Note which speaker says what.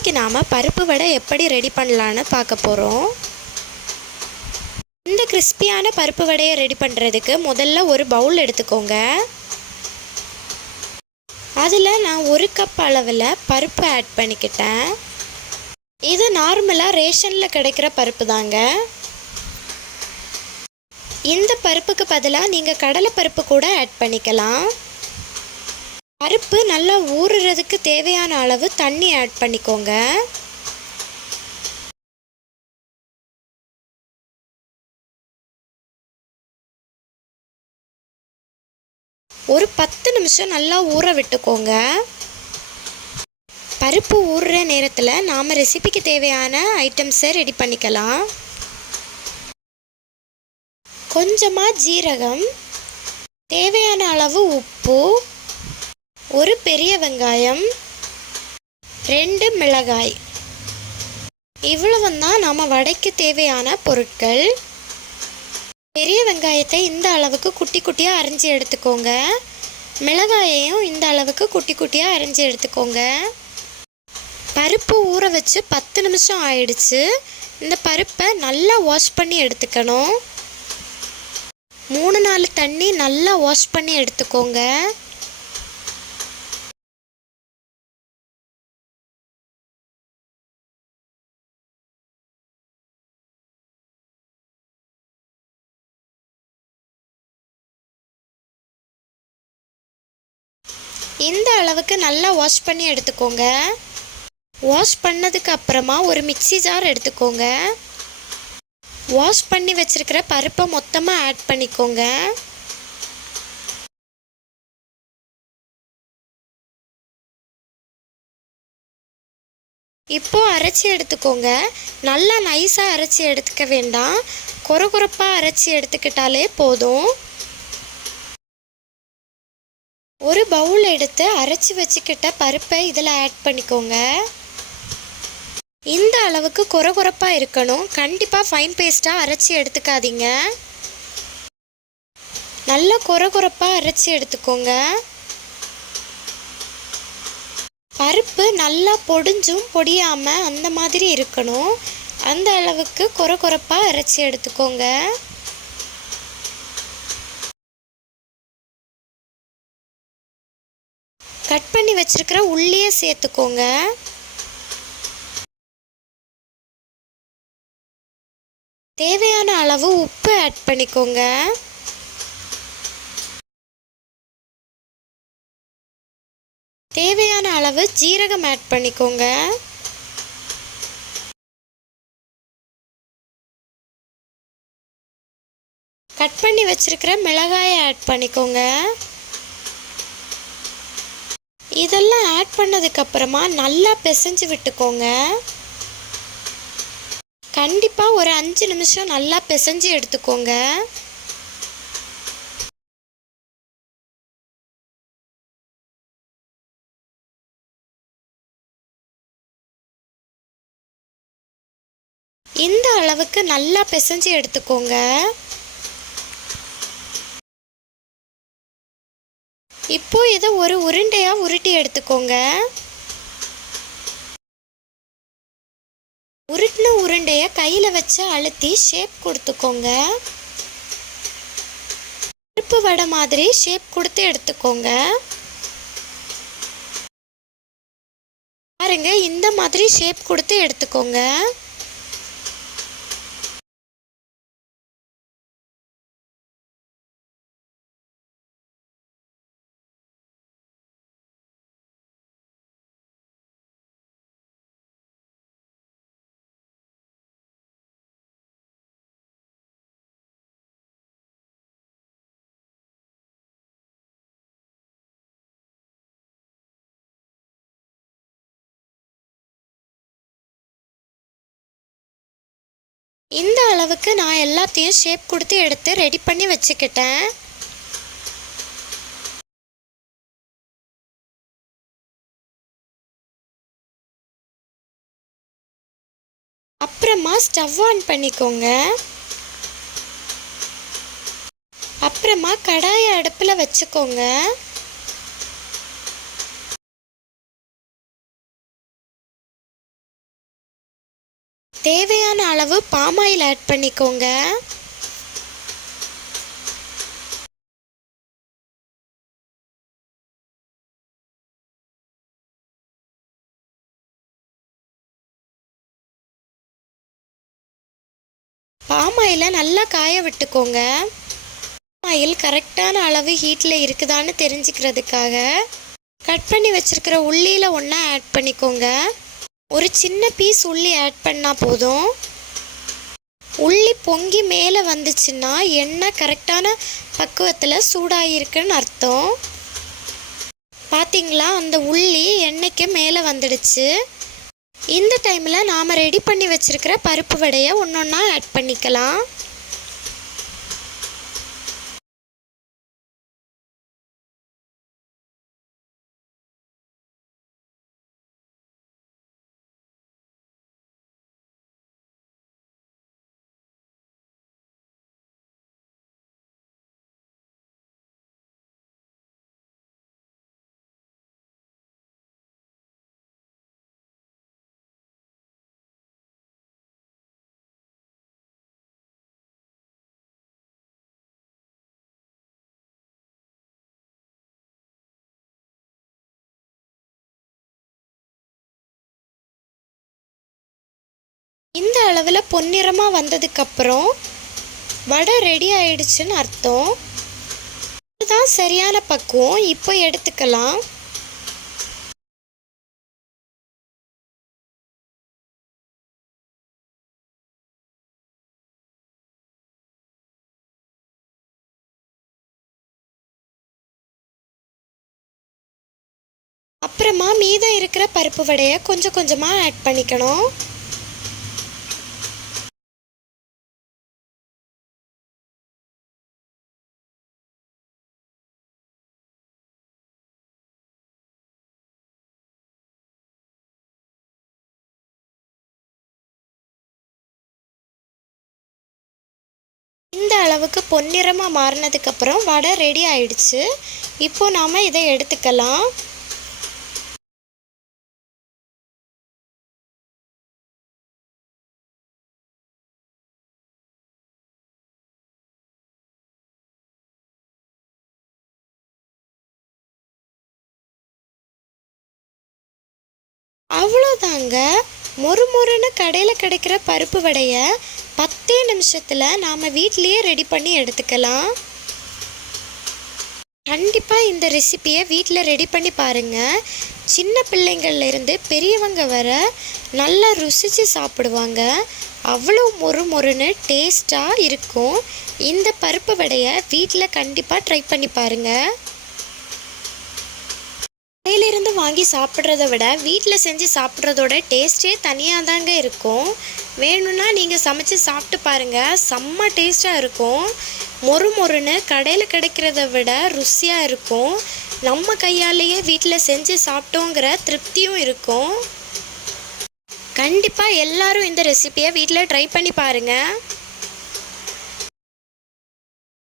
Speaker 1: இன்றைக்கி நாம் பருப்பு வடை எப்படி ரெடி பண்ணலான்னு பார்க்க போகிறோம் இந்த கிறிஸ்பியான பருப்பு வடையை ரெடி பண்ணுறதுக்கு முதல்ல ஒரு பவுல் எடுத்துக்கோங்க. அதில் நான் ஒரு கப் அளவில் பருப்பு ஆட் பண்ணிக்கிட்டேன். இது நார்மலாக ரேஷனில் கிடைக்கிற பருப்பு தாங்க. இந்த பருப்புக்கு பதிலாக நீங்கள் கடலை பருப்பு கூட ஆட் பண்ணிக்கலாம். பருப்பு நல்லா ஊறுறதுக்கு தேவையான அளவு தண்ணி ஆட் பண்ணிக்கோங்க. ஒரு பத்து நிமிஷம் நல்லா ஊற விட்டுக்கோங்க. பருப்பு ஊறுற நேரத்தில் நாம் ரெசிபிக்கு தேவையான ஐட்டம்ஸை ரெடி பண்ணிக்கலாம். கொஞ்சமாக ஜீரகம் தேவையான அளவு உப்பு ஒரு பெரிய வெங்காயம் ரெண்டு மிளகாய். இவ்வளவு தான் நம்ம வடைக்கு தேவையான பொருட்கள். பெரிய வெங்காயத்தை இந்த அளவுக்கு குட்டி குட்டியாக அரிஞ்சு எடுத்துக்கோங்க. மிளகாயையும் இந்த அளவுக்கு குட்டி குட்டியாக அரிஞ்சு எடுத்துக்கோங்க. பருப்பு ஊற வச்சு பத்து நிமிஷம் ஆயிடுச்சு. இந்த பருப்பை நல்லா வாஷ் பண்ணி எடுத்துக்கணும். மூணு நாலு தண்ணி நல்லா வாஷ் பண்ணி எடுத்துக்கோங்க. இந்த அளவுக்கு நல்லா வாஷ் பண்ணி எடுத்துக்கோங்க. வாஷ் பண்ணதுக்கு அப்புறமா ஒரு மிக்சி ஜார் எடுத்துக்கோங்க. வாஷ் பண்ணி வச்சுருக்கிற பருப்பை மொத்தமாக ஆட் பண்ணிக்கோங்க. இப்போ அரைச்சி எடுத்துக்கோங்க. நல்லா நைஸாக அரைச்சி எடுத்துக்க வேண்டாம். கொர கொரப்பாக அரைச்சி எடுத்துக்கிட்டாலே போதும். ஒரு பவுல் எடுத்து அரைச்சி வச்சுக்கிட்ட பருப்பை இதில் ஆட் பண்ணிக்கோங்க. இந்த அளவுக்கு கொர கொரப்பாக இருக்கணும் கண்டிப்பாக ஃபைன் பேஸ்ட்டாக அரைச்சி எடுத்துக்காதீங்க. நல்லா கொர கொரப்பாக அரைச்சி எடுத்துக்கோங்க. பருப்பு நல்லா பொடிஞ்சும் பொடியாமல் அந்த மாதிரி இருக்கணும். அந்த அளவுக்கு கொர கொரப்பாக அரைச்சி எடுத்துக்கோங்க. கட் பண்ணி வச்சுருக்கிற உள்ளியே சேர்த்துக்கோங்க. தேவையான அளவு உப்பு ஆட் பண்ணிக்கோங்க. தேவையான அளவு ஜீரகம் ஆட் பண்ணிக்கோங்க. கட் பண்ணி வச்சிருக்கிற மிளகாயை ஆட் பண்ணிக்கோங்க. இதெல்லாம் ஆட் பண்ணதுக்கப்புறமா நல்லா பிசைஞ்சு விட்டுக்கோங்க. கண்டிப்பாக ஒரு அஞ்சு நிமிஷம் நல்லா பிசைஞ்சு எடுத்துக்கோங்க. இந்த அளவுக்கு நல்லா பிசைஞ்சு எடுத்துக்கோங்க. இப்போ இதை ஒரு உருண்டையாக உருட்டி எடுத்துக்கோங்க. உருட்டின உருண்டையை கையில் வச்சு அழுத்தி ஷேப் கொடுத்துக்கோங்க. பருப்பு வடை மாதிரி ஷேப் கொடுத்து எடுத்துக்கோங்க. பாருங்க இந்த மாதிரி ஷேப் கொடுத்து எடுத்துக்கோங்க. இந்த அளவுக்கு நான் எல்லாத்தையும் ஷேப் கொடுத்து எடுத்து ரெடி பண்ணி வச்சுக்கிட்டேன். அப்புறமா ஸ்டவ் ஆன் பண்ணிக்கோங்க. அப்புறமா கடாயை அடுப்பில் வச்சுக்கோங்க. தேவை அளவு பாமாயில் ஆட் பண்ணிக்கோங்க. பாமாயில நல்லா காய விட்டுக்கோங்க. ஆயில் கரெக்டான அளவு ஹீட்டில் இருக்குதான்னு தெரிஞ்சுக்கிறதுக்காக கட் பண்ணி வச்சிருக்கிற உள்ளியில் ஒன்றா ஆட் பண்ணிக்கோங்க. ஒரு சின்ன பீஸ் உள்ளி ஆட் பண்ணால் போதும். உள்ளி பொங்கி மேலே வந்துச்சுன்னா எண்ணெய் கரெக்டான பக்குவத்தில் சூடாகிருக்குன்னு அர்த்தம். பார்த்திங்களா அந்த உள்ளி எண்ணெய்க்கு மேலே வந்துடுச்சு. இந்த டைமில் நாம் ரெடி பண்ணி வச்சுருக்கிற பருப்பு வடையை ஒன்று ஒன்றா ஆட் பண்ணிக்கலாம். இந்த அளவில் பொன்னிறமாக வந்ததுக்கப்புறம் வடை ரெடி ஆயிடுச்சுன்னு அர்த்தம். இதுதான் சரியான பக்குவம். இப்போ எடுத்துக்கலாம். அப்புறமா மீதம் இருக்கிற பருப்பு வடையை கொஞ்சம் கொஞ்சமாக ஆட் பண்ணிக்கணும். அளவுக்கு பொன்னிறமாக மாறினதுக்கப்புறம் வடை ரெடி ஆயிடுச்சு. இப்போ நாம் இதை எடுத்துக்கலாம். அவ்வளோதாங்க மொறு மொறுன்னு கடையில் கிடைக்கிற பருப்பு வடையை பத்தே நிமிஷத்தில் நாம் வீட்லேயே ரெடி பண்ணி எடுத்துக்கலாம். கண்டிப்பாக இந்த ரெசிப்பியை வீட்டில் ரெடி பண்ணி பாருங்கள் சின்ன பிள்ளைங்கள்லேருந்து பெரியவங்க வர நல்லா ருசித்து சாப்பிடுவாங்க. அவ்வளோ மொறு மொறுன்னு டேஸ்ட்டாக இருக்கும். இந்த பருப்பு வடையை வீட்டில் கண்டிப்பாக ட்ரை பண்ணி பாருங்கள் கடையிலேருந்து வாங்கி சாப்பிட்றத விட வீட்டில் செஞ்சு சாப்பிட்றதோட டேஸ்ட்டே தனியாக தாங்க இருக்கும். வேணும்னா நீங்கள் சமைச்சு சாப்பிட்டு பாருங்கள் செம்ம டேஸ்ட்டாக இருக்கும். மொறு மொறுன்னு கடையில் கிடைக்கிறத விட ருசியாக இருக்கும். நம்ம கையாலேயே வீட்டில் செஞ்சு சாப்பிட்டோங்கிற திருப்தியும் இருக்கும். கண்டிப்பாக எல்லாரும் இந்த ரெசிபியை வீட்டில் ட்ரை பண்ணி பாருங்கள்